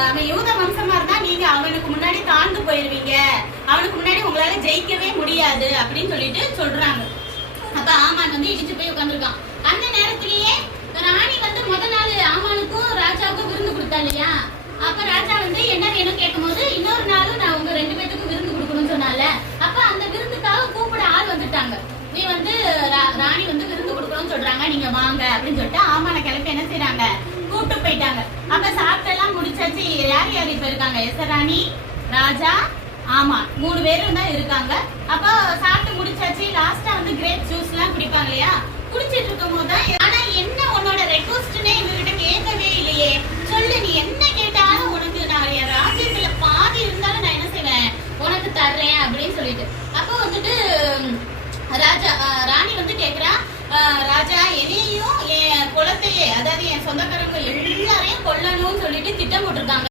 அவன் யூத வம்சமா இருந்தா நீங்க அவனுக்கு முன்னாடி தாழ்ந்து போயிருவீங்க, அவனுக்கு முன்னாடி உங்களால ஜெயிக்கவே முடியாது அப்படின்னு சொல்லிட்டு சொல்றாங்க. அப்ப ஆமான் வந்து இடிச்சு போய் உட்காந்துருக்கான். அந்த நேரத்திலேயே ராணி வந்து முதல் நாள் ஆமானுக்கும் ராஜாவுக்கும் விருந்து கொடுத்தா இல்லையா? அப்ப ராஜா வந்து என்ன வேணும் கேட்கும் போது இன்னொரு நாளும் நான் உங்க 2 பேத்துக்கும் விருந்து கொடுக்கணும்னு சொன்னால, அப்ப அந்த விருந்துக்காக கூப்பிட ஆள் வந்துட்டாங்க. நீ வந்து ராணி வந்து விருந்து கொடுக்கணும்னு சொல்றாங்க, நீங்க வாங்க அப்படின்னு சொல்லிட்டு ஆமான கிளப்பி என்ன செய்யறாங்க, கூப்பிட்டு போயிட்டாங்க. அப்ப சாப்பிட்டெல்லாம் முடிச்சாச்சு. யார் யார் இப்ப இருக்காங்க? எசராணி, ராஜா, ஆமா 3 பேரும் தான் இருக்காங்க. அப்ப சாப்பிட்டு முடிச்சாச்சு. லாஸ்டா வந்து கிரேப் ஜூஸ் எல்லாம் குடிப்பாங்க இல்லையா? குடிச்சிட்டு இருக்கும் போதுதான், ஆனா என்ன உன்னோட ரெக்வஸ்ட்னே எங்ககிட்ட கேட்கவே இல்லையே, சொல்லு நீ என்ன கேட்டாலும் உனக்கு நான் என் ராஜ்யத்துல பாதி இருந்தாலும் நான் என்ன செய்வேன் உனக்கு தர்றேன் அப்படின்னு சொல்லிட்டு. அப்ப வந்துட்டு ராணி வந்து கேக்குறா, ராஜா என்னையும் என் குலத்தையே, அதாவது என் சொந்தக்காரங்க எல்லாரையும் கொல்லணும்னு சொல்லிட்டு திட்டம் போட்டிருக்காங்க.